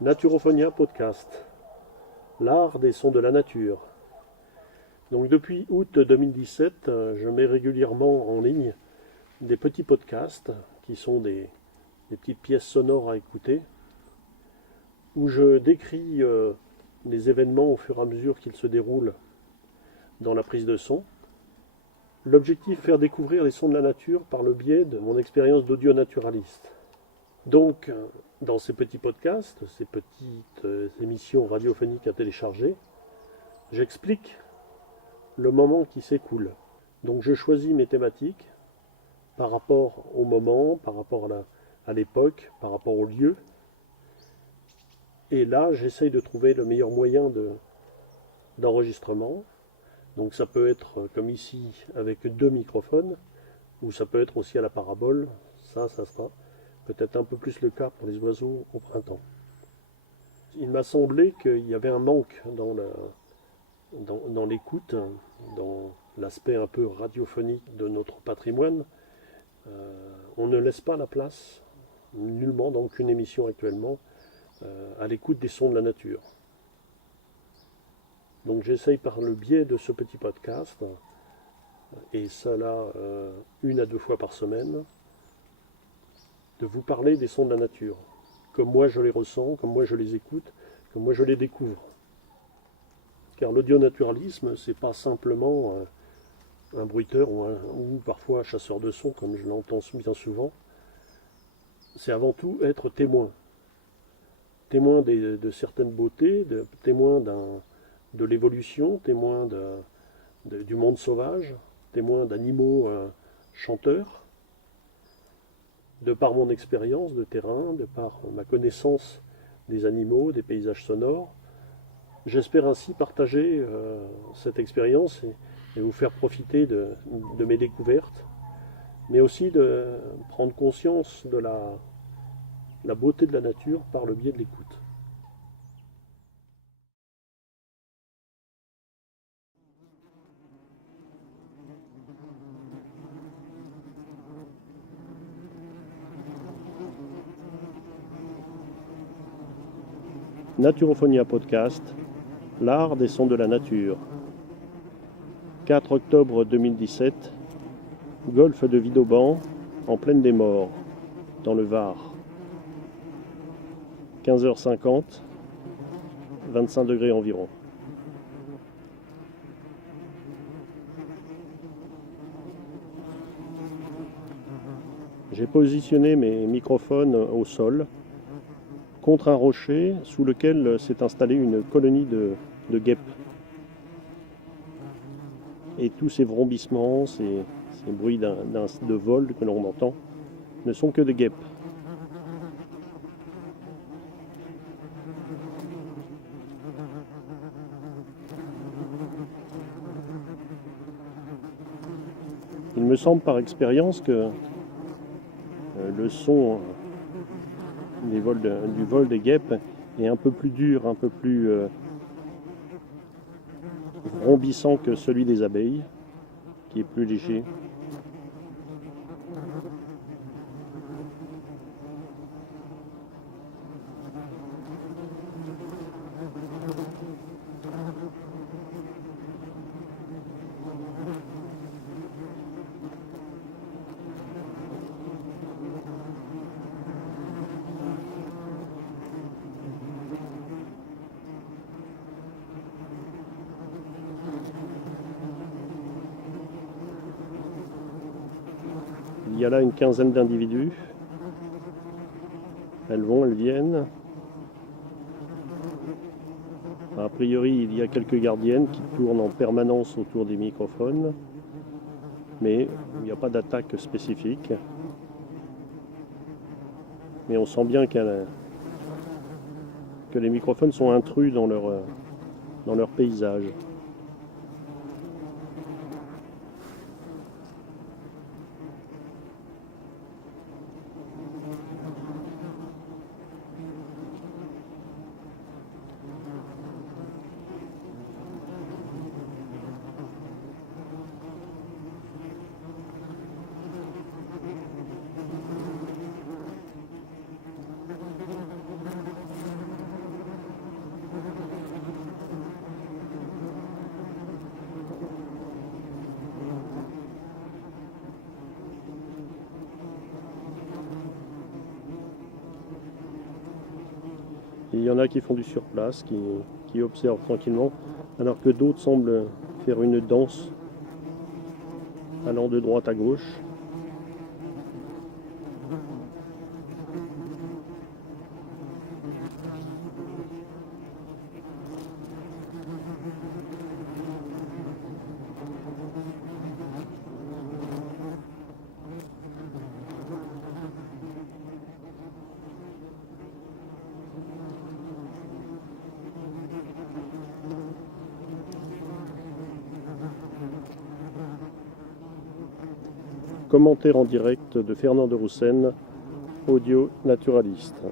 Naturophonia Podcast, l'art des sons de la nature. Donc depuis août 2017, je mets régulièrement en ligne des petits podcasts qui sont des petites pièces sonores à écouter, où je décris les événements au fur et à mesure qu'ils se déroulent dans la prise de son. L'objectif, faire découvrir les sons de la nature par le biais de mon expérience d'audio-naturaliste. Donc, dans ces petits podcasts, ces petites émissions radiophoniques à télécharger, j'explique le moment qui s'écoule. Donc je choisis mes thématiques par rapport au moment, par rapport à l'époque, par rapport au lieu. Et là, j'essaye de trouver le meilleur moyen d'enregistrement. Donc ça peut être comme ici avec 2 microphones, ou ça peut être aussi à la parabole. Ça sera peut-être un peu plus le cas pour les oiseaux au printemps. Il m'a semblé qu'il y avait un manque dans l'écoute, dans l'aspect un peu radiophonique de notre patrimoine. On ne laisse pas la place, nullement dans aucune émission actuellement, à l'écoute des sons de la nature. Donc j'essaye par le biais de ce petit podcast, et cela 1 à 2 fois par semaine, de vous parler des sons de la nature, comme moi je les ressens, comme moi je les écoute, comme moi je les découvre. Car l'audio-naturalisme, c'est pas simplement un bruiteur ou parfois un chasseur de sons, comme je l'entends bien souvent. C'est avant tout être témoin. Témoin de certaines beautés, témoin de l'évolution, témoin du monde sauvage, témoin d'animaux chanteurs. De par mon expérience de terrain, de par ma connaissance des animaux, des paysages sonores, j'espère ainsi partager cette expérience et vous faire profiter de mes découvertes, mais aussi de prendre conscience de la beauté de la nature par le biais de l'écoute. Naturophonia Podcast, l'art des sons de la nature. 4 octobre 2017, golfe de Vidauban, en plaine des Morts, dans le Var. 15h50, 25 degrés environ. J'ai positionné mes microphones au sol, contre un rocher sous lequel s'est installée une colonie de guêpes. Et tous ces vrombissements, ces bruits de vol que l'on entend, ne sont que des guêpes. Il me semble par expérience que le son du vol des guêpes est un peu plus dur, un peu plus vrombissant que celui des abeilles, qui est plus léger. Il y a là une quinzaine d'individus. Elles viennent. A priori, il y a quelques gardiennes qui tournent en permanence autour des microphones, mais il n'y a pas d'attaque spécifique. Mais on sent bien que les microphones sont intrus dans leur paysage. Il y en a qui font du surplace, qui observent tranquillement, alors que d'autres semblent faire une danse allant de droite à gauche. Commentaire en direct de Fernand de Roussen, audio naturaliste.